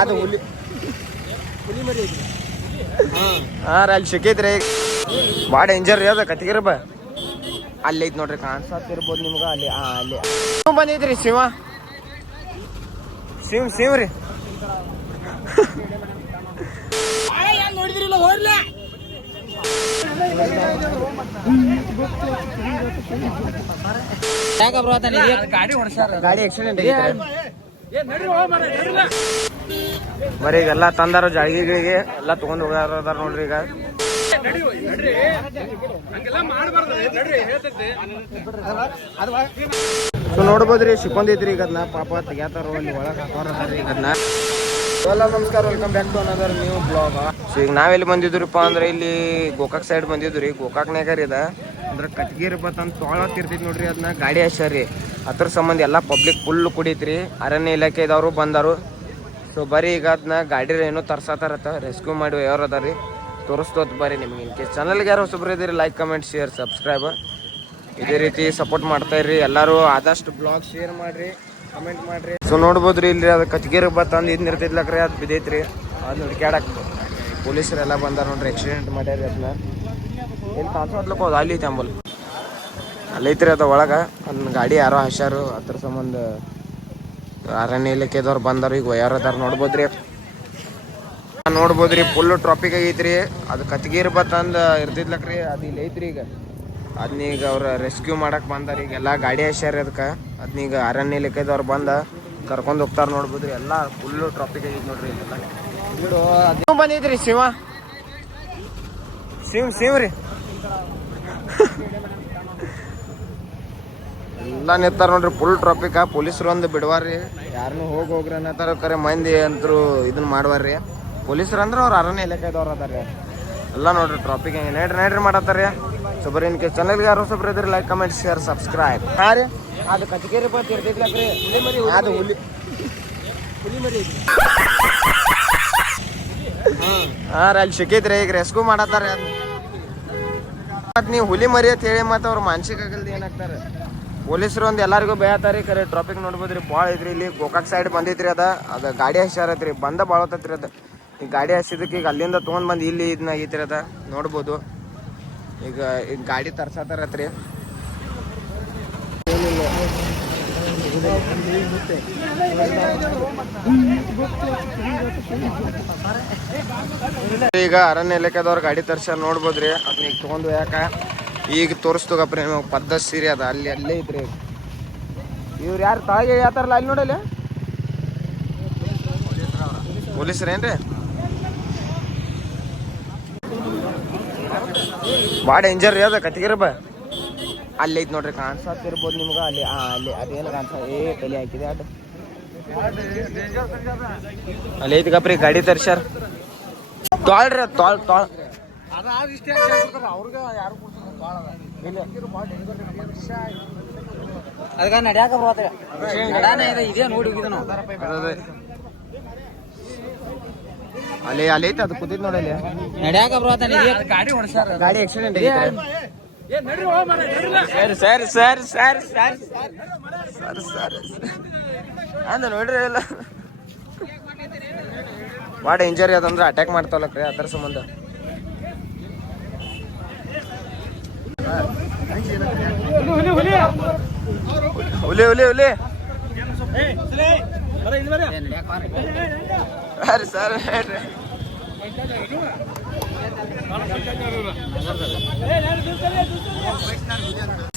ಅದು ಹುಲಿ ಹಾ ರೀ ಅಲ್ಲಿ ಸಿಕ್ಕೈತ್ರಿ ಭಾಳ ಡೇಂಜರ್ ರೀ ಅದ ಕತಿಗಿರಬ ಅಲ್ಲಿ ಐತ್ ನೋಡ್ರಿ ಕಾಣಿಸ್ತಿರ್ಬೋದು ನಿಮ್ಗೆ ಅಲ್ಲಿ ಅಲ್ಲಿ ಬಂದೈತ್ರಿ ಶಿವ ಶಿವ ರೀ ನೋಡಿದ್ರಿಲ್ಲ ಹೋಗ್ಲ ಗಾಡಿ ಆಕ್ಸಿಡೆಂಟ್ ಬರೀ ಈಗೆಲ್ಲ ತಂದಾರ ಜಾಳಿಗೆಗಳಿಗೆ ಎಲ್ಲ ತಗೊಂಡ್ ಹೋಗಾರ ನೋಡ್ರಿ ಈಗ ಸೊ ನೋಡ್ಬೋದ್ರಿ ಸಿಕ್ಕೊಂದೈತ್ರಿ ಈಗ ಅದನ್ನ ಪಾಪ ತೆಗ್ಯಾತಾರ ಅಲ್ಲಿ ಒಳಗೆ ಹಾಕೋರಿ ಈಗ ಅದನ್ನ ಎಲ್ಲ ನಮಸ್ಕಾರ welcome back to another new blog. So ಈಗ ನಾವೆಲ್ಲಿ ಬಂದಿದ್ರಿಪ್ಪ ಅಂದ್ರೆ ಇಲ್ಲಿ ಗೋಕಾಕ್ ಸೈಡ್ ಬಂದಿದ್ರಿ ಗೋಕಾಕ್ನಾಗ ರೀ ಅದ ಅಂದ್ರೆ ಕಟ್ಗಿರಿ ಬತ್ತಂತ ತೊಗೊಳತ್ತಿರ್ತೈತಿ ನೋಡ್ರಿ ಅದನ್ನ ಗಾಡಿ ಹಚ್ಚಾರಿ ಅದ್ರ ಸಂಬಂಧ ಎಲ್ಲ ಪಬ್ಲಿಕ್ ಫುಲ್ ಕುಡಿತ್ರಿ ಅರಣ್ಯ ಇಲಾಖೆದವರು ಬಂದಾರು. ಸೊ ಬರೀ ಈಗ ಅದನ್ನ ಗಾಡಿ ಏನೋ ತರ್ಸತ್ತಾರತ್ತ ರೆಸ್ಕ್ಯೂ ಮಾಡಿ ಯಾರು ಅದ ರೀ ತೋರಿಸ್ತೋತ್ ಬರ್ರಿ ನಿಮ್ಗೆ ಇನ್ ಕೇಸ್ ಚಾನಲ್ಗೆ ಯಾರು ಹೊಸಬ್ರು ಇದ್ದೀರಿ ಲೈಕ್ ಕಮೆಂಟ್ ಶೇರ್ ಸಬ್ಸ್ಕ್ರೈಬ್ ಇದೇ ರೀತಿ ಸಪೋರ್ಟ್ ಮಾಡ್ತಾ ಇರ್ರಿ ಎಲ್ಲರೂ ಆದಷ್ಟು ಬ್ಲಾಗ್ ಶೇರ್ ಮಾಡ್ರಿ ಕಮೆಂಟ್ ಮಾಡ್ರಿ. ಸೊ ನೋಡ್ಬೋದ್ರಿ ಇಲ್ಲಿ ಅದು ಕಟ್ಗಿರಿ ಬತ್ತಂದು ಇದು ಇರ್ತಿದ್ಲಕ್ರಿ ಅದು ಬಿದ್ದೈತ್ರಿ ಅದು ಹುಡುಕ್ಯಾಡಕ್ ಪೊಲೀಸರೆಲ್ಲ ಬಂದಾರ ನೋಡ್ರಿ ಆಕ್ಸಿಡೆಂಟ್ ಮಾಡ್ಯಾರಿ ಅದನ್ನ ಏನು ಕಾನ್ಸೋದ್ಲಕ್ಕ ಹೋದ ಅಲ್ಲಿ ಐತಿ ಅಂಬಲ್ ಅಲ್ಲೈತ್ರಿ ಅದ ಒಳಗೆ ಅದನ್ನ ಗಾಡಿ ಯಾರೋ ಹಸ್ಯಾರು ಅದ್ರ ಸಂಬಂಧ ಅರಣ್ಯ ಇಲಾಖೆದವ್ರು ಬಂದಾರು ಈಗ ಯಾರದಾರ ನೋಡ್ಬೋದ್ರಿ ಫುಲ್ ಟ್ರಾಫಿಕ್ ಆಗೈತ್ರಿ ಅದು ಕತ್ಗೀರ್ ಬತ್ತಂದು ಇರ್ತಿದ್ಲಕ್ರಿ ಅದು ಇಲ್ಲಿ ಐತ್ರಿ ಈಗ ಅದನ್ನೀಗ ಅವ್ರ ರೆಸ್ಕ್ಯೂ ಮಾಡಕ್ ಬಂದಾರ ಈಗೆಲ್ಲ ಗಾಡಿ ಹಸ್ಯಾರ ಅದಕ್ಕೆ ಅದನ್ನೀಗ ಅರಣ್ಯ ಇಲಾಖೆದವ್ರು ಬಂದ ಕರ್ಕೊಂಡು ಹೋಗ್ತಾರ ನೋಡ್ಬೋದ್ರಿ ಎಲ್ಲ ಫುಲ್ ಟ್ರಾಫಿಕ್ ಆಗೈತಿ ನೋಡ್ರಿ ಇಲ್ಲೆಲ್ಲ ಬಿಡು ಅದು ಬಂದೈತ್ರಿ ಶಿವ ರೀ ಎಲ್ಲ ನಿಂತಾರ ನೋಡ್ರಿ ಫುಲ್ ಟ್ರಾಫಿಕ್ ಪೊಲೀಸರು ಒಂದು ಬಿಡ್ವಾರ್ರಿ ಯಾರನ್ನೂ ಹೋಗ್ರಿ ಅನ್ನತ್ತಾರ ಕರೆ ಮಂದಿ ಅಂತರು ಇದನ್ನ ಮಾಡ್ವಾರ್ರಿ ಪೊಲೀಸರು ಅಂದ್ರೆ ಅವ್ರು ಅರಣ್ಯ ಇಲಾಖೆದವ್ರು ಅದಾರ ಎಲ್ಲ ನೋಡ್ರಿ ಟ್ರಾಫಿಕ್ ಹೆಂಗೆ ನೈಡ್ರಿ ಮಾಡತ್ತಾರ. ಸೊ ಬರೀ ಇನ್ ಕೇಸ್ ಚಾನಲ್ಗೆ ಯಾರು ಹೊಸಬ್ರು ಇದ್ರಿ ಲೈಕ್ ಕಮೆಂಟ್ ಶೇರ್ ಸಬ್ಸ್ಕ್ರೈಬ್. ಹಾಂ ರೀ ಅದು ಕಟ್ಗೇರಿ ಬತ್ ಇರ್ತಿದ್ಲಕ್ರಿ ಅದು ಹುಲಿ ಹಾಂ ರೀ ಅಲ್ಲಿ ಸಿಕ್ಕೈತ್ರಿ ಈಗ ರೆಸ್ಕ್ಯೂ ಮಾಡತ್ತಾರ ಮತ್ತು ನೀವು ಹುಲಿ ಮರಿ ಅಂತ ಹೇಳಿ ಮತ್ತು ಅವ್ರು ಮಾನಸಿಕ ಆಗಲ್ದು ಏನಾಗ್ತಾರೆ ಪೊಲೀಸರು ಒಂದು ಎಲ್ಲರಿಗೂ ಬೇಯತ್ತಾರಿ ಕರೆ ಟ್ರಾಫಿಕ್ ನೋಡ್ಬೋದ್ರಿ ಭಾಳ ಐತ್ರಿ ಇಲ್ಲಿ ಗೋಕಾಕ್ ಸೈಡ್ ಬಂದೈತ್ರಿ ಅದು ಗಾಡಿ ಹಸ್ಯಾರತ್ರಿ ಬಂದ ಭಾಳ ಹೊತ್ತತ್ರಿ ಅದು ಈಗ ಗಾಡಿ ಹಸಿದಕ್ಕೆ ಈಗ ಅಲ್ಲಿಂದ ತೊಗೊಂಡು ಬಂದು ಇಲ್ಲಿ ಇದನ್ನ ಆಗೈತ್ರಿ ಅದ ನೋಡ್ಬೋದು ಈಗ ಗಾಡಿ ತರ್ಸತ್ತಾರತ್ರಿ ಈಗ ಅರಣ್ಯ ಇಲಾಖೆದವ್ರು ಗಾಡಿ ತರ್ಸ್ಯಾರ ನೋಡ್ಬೋದ್ರಿ ಅದನ್ನ ಈಗ ತೊಗೊಂಡು ಯಾಕ ಈಗ ತೋರಿಸ್ತೋಗಪ್ರಿ ನಿಮಗೆ ಪದ್ಧತಿ ಸೀರೆ ಅದ ಅಲ್ಲೇ ಐತ್ರಿ ಇವ್ರು ಯಾರು ತಾಯಿಗೆ ಯಾತಾರಲ್ಲ ಅಲ್ಲಿ ನೋಡಲ್ಲ ಪೊಲೀಸರೇನ್ರಿ ಭಾಳ ಡೇಂಜರ್ ರೀ ಅದ ಕಟ್ಗಿರಬ ಅಲ್ಲಿ ಐತಿ ನೋಡ್ರಿ ಕಾಣಿಸ್ತಿರ್ಬೋದು ನಿಮ್ಗೆ ಅಲ್ಲಿ ಅಲ್ಲಿ ಅದೇನು ಕಾಣಿಸ ತಲೆ ಹಾಕಿದೆ ಅದು ಅಲ್ಲಿ ಐತಿ ಕಪ್ರಿ ಗಾಡಿ ತರ್ಸ್ಯಾರ ತೊಳ್ರಿ ಅದು ತೊಳ್ ಅದಕ್ಕೆ ನಡ್ಯಾಕ ಇದೇ ನೋಡಿ ಅಲ್ಲಿ ಅಲ್ಲಿ ಐತಿ ಅದು ಕೂತಿದ್ ನೋಡಲ್ಲಿ ನಡ್ಯಾಕ ಗಾಡಿ ಆಕ್ಸಿಡೆಂಟ್ ಆಗೈತೆ sir sir sir sir sir sir ಅಂದ ನೋಡ್ರಿ ಎಲ್ಲ ಭಾಳ ಡೇಂಜರ್ ಅದಂದ್ರೆ ಅಟ್ಯಾಕ್ ಮಾಡ್ತಾವಲ್ಲಕ್ರಿ ಅದರ ಸಂಬಂಧ ಹುಲಿ ಹುಲಿ ಹುಲಿ ಸರ್ ಹೇಳ್ರಿ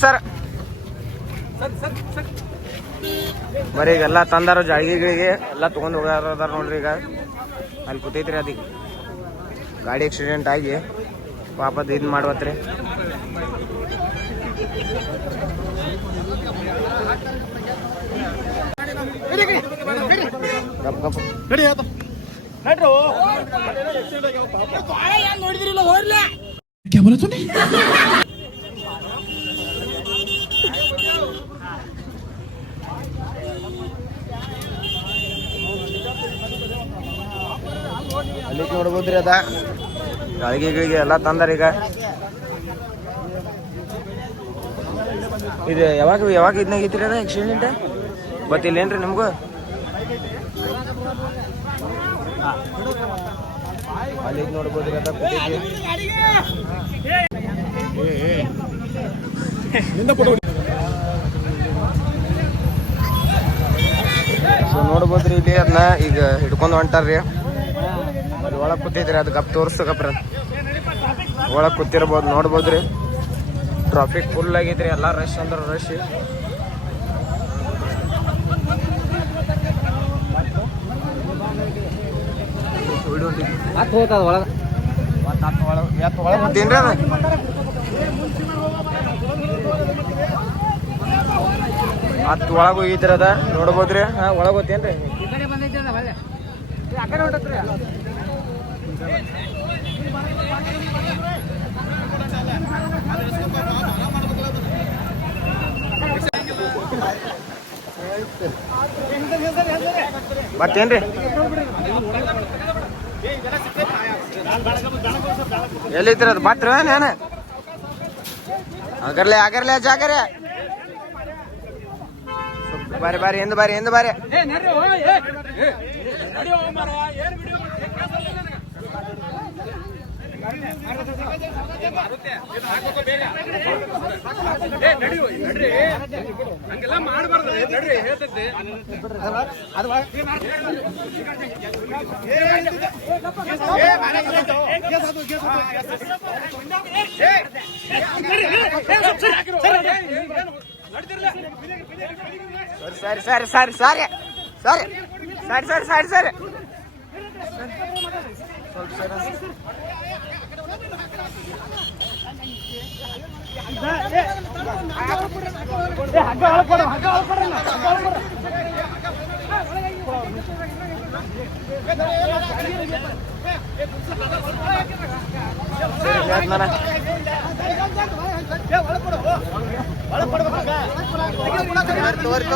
ಸರ್ ಬರೀ ಈಗೆಲ್ಲ ತಂದಾರ ಜಾಳಿಗೆಗಳಿಗೆ ಎಲ್ಲ ತೊಗೊಂಡು ಹೋಗಾರ ನೋಡ್ರಿ ಈಗ ಅಲ್ಲಿ ಕೂತೈತ್ರಿ ಅದಕ್ಕೆ ಗಾಡಿ ಆಕ್ಸಿಡೆಂಟ್ ಆಗಿ ಪಾಪದ ಇದು ಮಾಡ್ವತ್ರಿ ನೋಡಿದ್ರಿಲ್ಲ ಹೋಗ್ಲ ಅಲ್ಲಿ ನೋಡ್ಬೋದ್ರಿ ಅದ ಗಾಳಿಗೆಗಳಿಗೆ ಎಲ್ಲ ತಂದಾರ ಈಗ ಇದು ಯಾವಾಗ ಇದನ್ನಾಗೈತ್ರಿ ಅದ ಆಕ್ಸಿಡೆಂಟ್ ಗೊತ್ತಿಲ್ಲೇನ್ರಿ ನಿಮ್ಗೂ ಅಲ್ಲಿಗೆ ನೋಡ್ಬೋದ್ರಿ ಅದ ಸೊ ನೋಡ್ಬೋದ್ರಿ ಇಲ್ಲಿ ಅದನ್ನ ಈಗ ಹಿಡ್ಕೊಂಡು ಹೊಂಟಾರ್ರಿ ಅಲ್ಲಿ ಒಳಗೆ ಕೂತಿದ್ರಿ ಅದು ಗಪ್ ತೋರಿಸ್ತಕಪ್ರ ಒಳಗೆ ಕೂತಿರ್ಬೋದು ನೋಡ್ಬೋದ್ರಿ ಟ್ರಾಫಿಕ್ ಫುಲ್ ಆಗಿದ್ರಿ ಎಲ್ಲ ರಶ್ ಅಂದ್ರೆ ರಶ್ ಹೋಗ್ತದ ಒಳಗ ಒಳಗೆ ಅದು ಹತ್ತು ಒಳಗೆ ಹೋಗಿದ್ರಿ ಅದ ನೋಡ್ಬೋದ್ರಿ ಹಾ ಒಳಗೆ ಹೋಗ್ತೇನ್ರಿ ಮತ್ತೇನ್ರಿ ಎಲ್ಲಿದ್ರ ಅದು ಬಾತ್ರ ನಾನು ಆಗರ್ಲೆ ಜಾಗರೆ ಬಾರಿ ಎಂದು ಬಾರಿ ಹಂಗೆಲ್ಲ ಮಾಡಬಾರ್ದು ನಡ್ರಿ ಹೇಳ್ತೈತಿ ಸರಿ ತೋರಿ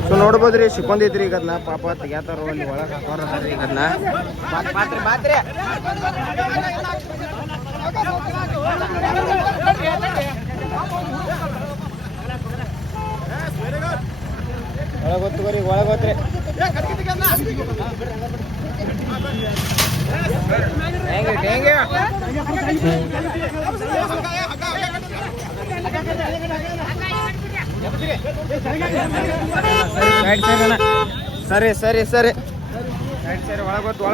ಸೊ ನೋಡ್ಬೋದ್ರಿ ಸಿಕ್ಕೊಂದೈತ್ರಿ ಈಗ ಅದನ್ನ ಪಾಪ ತೆಗ್ಯಾತಾರ ಅಲ್ಲಿ ಒಳಗೆ ಹಾಕೋರಿ ಈಗ ಅದನ್ನ ಬಾತ್ರಿ ಒಳಗೊತ್ತುವರಿ ಒಳಗೋತ್ರಿ ಹೆಂಗೆ ಸರಿ ಒಳಗೊತ್ತು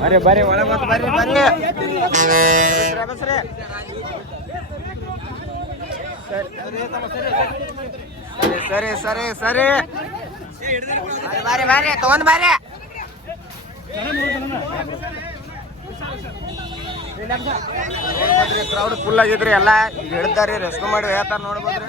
ನಡ್ರಿ ಬರ್ರಿ ಒಳಗೊತ್ತು ಬರ್ರಿ ಸರಿ ಬಾರಿ ತಗೊಂಡ್ ಬಾರಿ ಕ್ರೌಡ್ ಫುಲ್ ಆಗಿದ್ರಿ ಎಲ್ಲ ಈಗ ಹಿಡ್ದಾರಿ ರೆಸ್ಕ್ಯೂ ಮಾಡಿ ಹೇಳ್ತಾರ ನೋಡ್ಬೋದ್ರಿ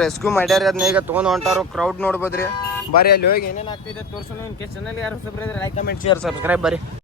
ರೆಸ್ಕ್ಯೂ ಮಾಡ್ಯಾರ ಅದನ್ನ ಈಗ ತಗೊಂಡ್ ಹೊಂಟಾರು ಕ್ರೌಡ್ ನೋಡ್ಬೋದ್ರಿ ಬಾರಿ ಅಲ್ಲಿ ಹೋಗಿ ಏನೇನ್ ಆಗ್ತಿದೆ ತೋರ್ಸೋಣ ಇನ್ ಕೇಸ್ ಚಾನಲ್ ಯಾರು ಹೊಸಬ್ರು ಇದ್ರೆ ಲೈಕ್ ಕಮೆಂಟ್ ಶೇರ್ ಸಬ್ಸ್ಕ್ರೈಬ್ ಬರ್ರಿ.